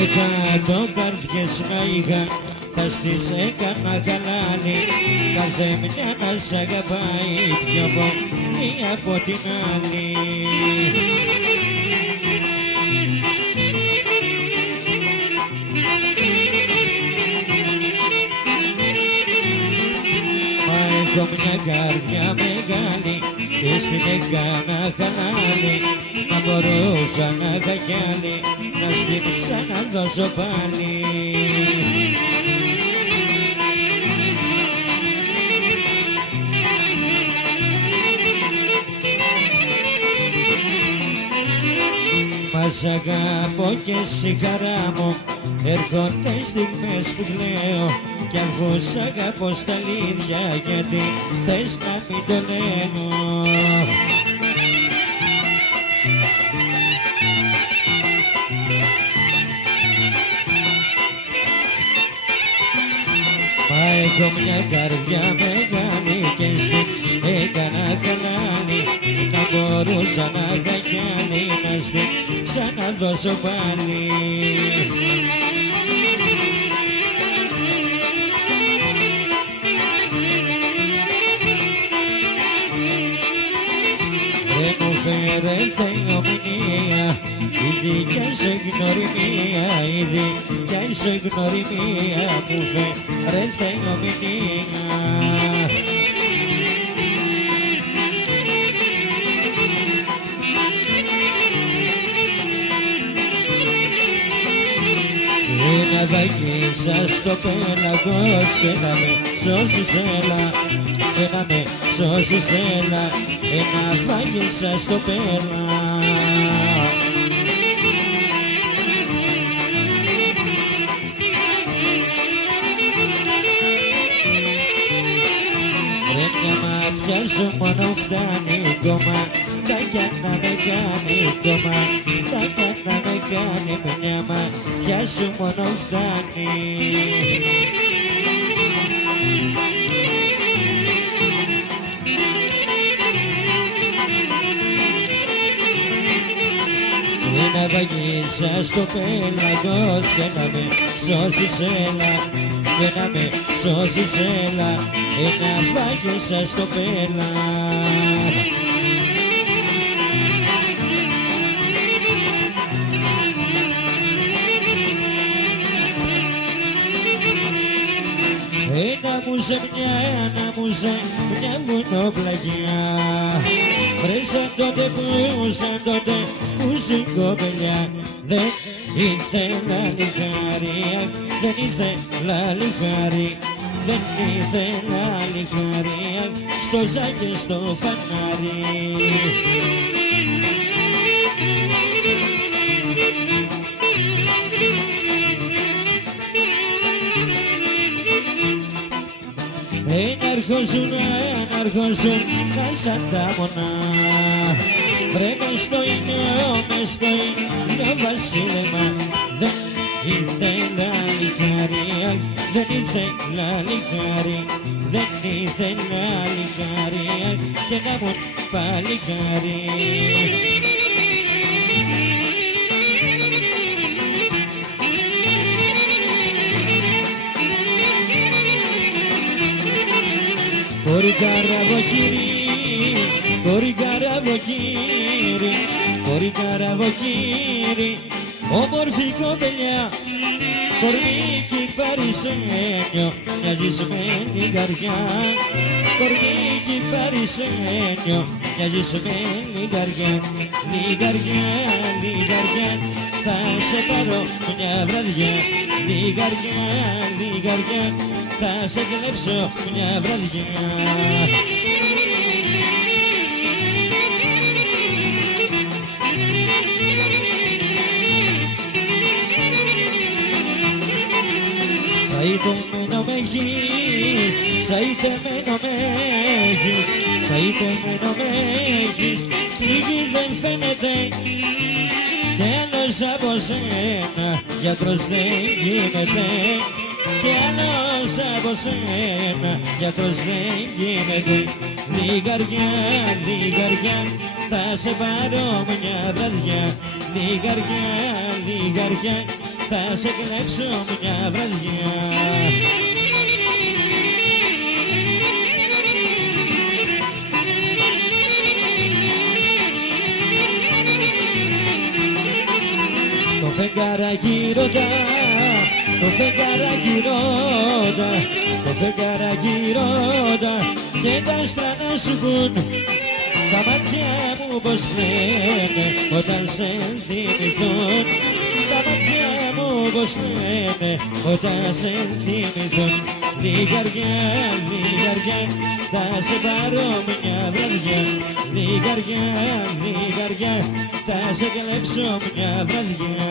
Εκατό καρδιές να είχα, θα στις έκανα χαλάλι. Κάθε μια να σ' αγαπάει πιο πολύ από την άλλη. Μα έχω μια καρδιά μεγάλη και στην έκανα χαλάλι. Μα μπορούσα να είχα κι άλλη, να στην ξαναδώσω πάλι. Μα σ' αγαπώ και εσύ χαρά μου, έρχονται στιγμές που κλαίω. Κι αφού σ' αγαπώ στα αλήθεια, γιατί θες να μην το λέω. Μα έχω μια καρδιά μεγάλη και στην έκανα χαλάλι. Να μπορούσα να είχα κι άλλη, να στην ξαναδώσω πάλι. Δεν μου φέρε θεομηνία η δικιά σου γνωριμία, η δικιά σου γνωριμία μου φέρε θεομηνία. Να βαγίσα στο πέλαγος και να με σώσεις έλα, και να με σώσεις έλα, να βαγίσα στο πέλα. Ρε μια μάτια σου μόνο φτάνει κόμμα, τα κι να με κάνει κόμμα, τα κι να με κάνει μια μάτια σου μόνο φτάνει. Να βαγίσα στο πέλαγος και να με σώσεις έλα, και να με σώσεις έλα, να βαγίσα στο πέλα. Ένα μου σε μια μονοπλαγιά, βρε σαν τότε που στην κοπελιά. Δεν ήθελα λιχάρι, δεν ήθελα λιχάρι, δεν ήθελα λιχάρι, στο ζάκι στο φανάρι. Ένα αρχόζουν σαν τα μονά, βρε μες στο ήλιο βασίλεμα. Δεν ήθελα λιχάρι, δεν ήθελα λιχάρι, δεν ήθελα λιχάρι, και να μου παλικάρι. Κορί καραβοκύρι, όμορφη κοπελιά, κορμίκι παρισένιο, μοιαζισμένη καρδιά. Κορμίκι παρισένιο, μοιαζισμένη καρδιά. Λιγαριά, λιγαριά, θα σε πάρω μια βραδιά. Λιγαριά, λιγαριά, θα σε κλέψω μια βραδιά. Σαϊτεμένο με έχεις, σαϊτεμένο με έχεις, Σαϊτεμένο με έχεις, λίγη δεν φαίνεται κι άλλος από σένα γιατρός δεν γίνεται. Κι άλλος από σένα γιατρός δεν γίνεται. Λιγαριά, λιγαριά, θα σε πάρω μια βραδιά. Λιγαριά, λιγαριά, θα σε κλέψω μια βραδιά. Το φεγγαράκι ρωτά, το φεγγαράκι ρώτα, το φεγγαράκι ρώτα και τα άστρα να σου πουν τα μάτια μου πως λένε όταν σε θυμηθούν. Τα μάτια μου πως λένε όταν σε θυμηθούν. Λιγαριά, λιγαριά, θα σε πάρω μια βραδιά. Λιγαριά, λιγαριά, θα σε κλέψω μια βραδιά.